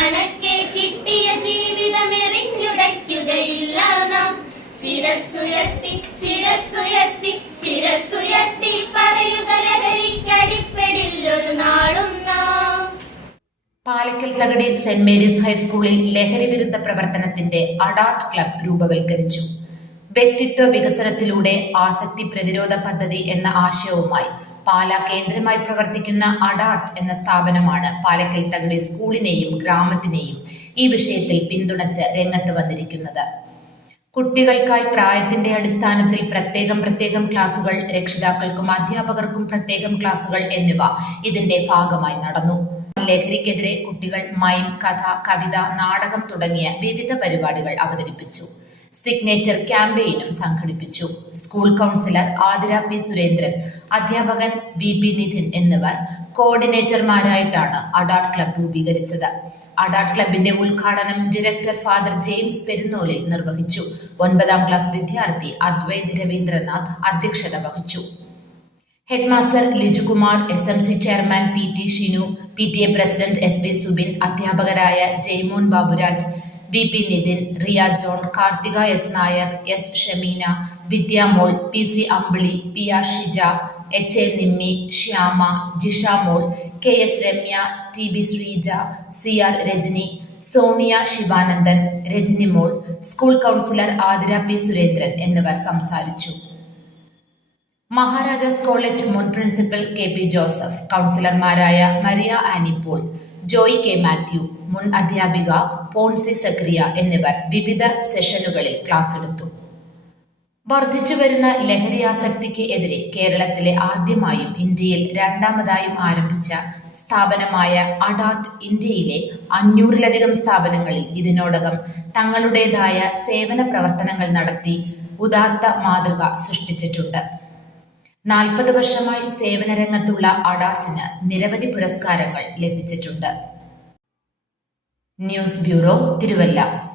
കണക്കെ കിട്ടിയ ജീവിതം നാം. ശിരസ്സുയർത്തി ശിരസ്സുയർത്തി ശിരസ്സുയർത്തി പറയുക ലഹരിക്കടിപ്പെടില്ലൊരു നാളും നാം. പാലക്കൽ തകടി സെന്റ് മേരീസ് ഹൈസ്കൂളിൽ ലഹരി വിരുദ്ധ പ്രവർത്തനത്തിന്റെ അഡാർട്ട് ക്ലബ് രൂപവൽക്കരിച്ചു. വ്യക്തിത്വ വികസനത്തിലൂടെ ആസക്തി പ്രതിരോധ പദ്ധതി എന്ന ആശയവുമായി പാല കേന്ദ്രമായി പ്രവർത്തിക്കുന്ന അഡാത്ത് എന്ന സ്ഥാപനമാണ് പാലക്കൽ തകടി സ്കൂളിനെയും ഗ്രാമത്തിനെയും ഈ വിഷയത്തിൽ പിന്തുണച്ച് രംഗത്ത് വന്നിരിക്കുന്നത്. കുട്ടികൾക്കായി പ്രായത്തിന്റെ അടിസ്ഥാനത്തിൽ പ്രത്യേകം പ്രത്യേകം ക്ലാസുകൾ രക്ഷിതാക്കൾക്കും അധ്യാപകർക്കും പ്രത്യേകം ക്ലാസുകൾ എന്നിവ ഇതിന്റെ ഭാഗമായി നടന്നു. ലഹരിക്കെതിരെ കുട്ടികൾ മൈം കഥ കവിത നാടകം തുടങ്ങിയ വിവിധ പരിപാടികൾ അവതരിപ്പിച്ചു. സിഗ്നേച്ചർ ക്യാമ്പയിനും സംഘടിപ്പിച്ചു. School counsellor Athira P Surendran അധ്യാപകൻ വി പി നിധിൻ എന്നിവർ കോർഡിനേറ്റർമാരായിട്ടാണ് അഡാട്ട് ക്ലബ് രൂപീകരിച്ചത്. അഡാട്ട് ക്ലബിന്റെ ഉദ്ഘാടനം ഡയറക്ടർ ഫാദർ ജെയിംസ് പെരുന്നോലിൽ നിർവഹിച്ചു. ഒൻപതാം ക്ലാസ് വിദ്യാർത്ഥി അദ്വൈത് രവീന്ദ്രനാഥ് അധ്യക്ഷത വഹിച്ചു. Headmaster Lijukumar S M C chairman P T Shinu P T A president S V Subin അധ്യാപകരായ Jaimon Baburaj V P Nithin Riya John Karthika S Nair S Shameena Vidyamol P C Ambili P R Shija H A Nimmi Shyama Jishamol K S Ramya T B Sreeja C R Rajani Sonia Sivanandan Rajanimol school counsellor Athira P Surendran എന്നിവർ സംസാരിച്ചു. Maharajas college മുൻ principal K P Joseph കൗൺസിലർമാരായ Maria Annie Paul Joy K Mathew മുൻ അധ്യാപിക പോൺസി സക്രിയ എന്നിവർ വിവിധ സെഷനുകളിൽ class എടുത്തു വർദ്ധിച്ചു വർദ്ധിച്ചുവരുന്ന ലഹരിയാസക്തിക്ക് എതിരെ കേരളത്തിലെ ആദ്യമായും ഇന്ത്യയിൽ രണ്ടാമതായും ആരംഭിച്ച സ്ഥാപനമായ അഡാർട്ട് ഇന്ത്യയിലെ അഞ്ഞൂറിലധികം സ്ഥാപനങ്ങളിൽ ഇതിനോടകം തങ്ങളുടേതായ സേവന പ്രവർത്തനങ്ങൾ നടത്തി ഉദാത്ത മാതൃക സൃഷ്ടിച്ചിട്ടുണ്ട്. നാൽപ്പത് വർഷമായി സേവന രംഗത്തുള്ള അഡാർച്ചിന് നിരവധി പുരസ്കാരങ്ങൾ ലഭിച്ചിട്ടുണ്ട്. News bureau Thiruvalla.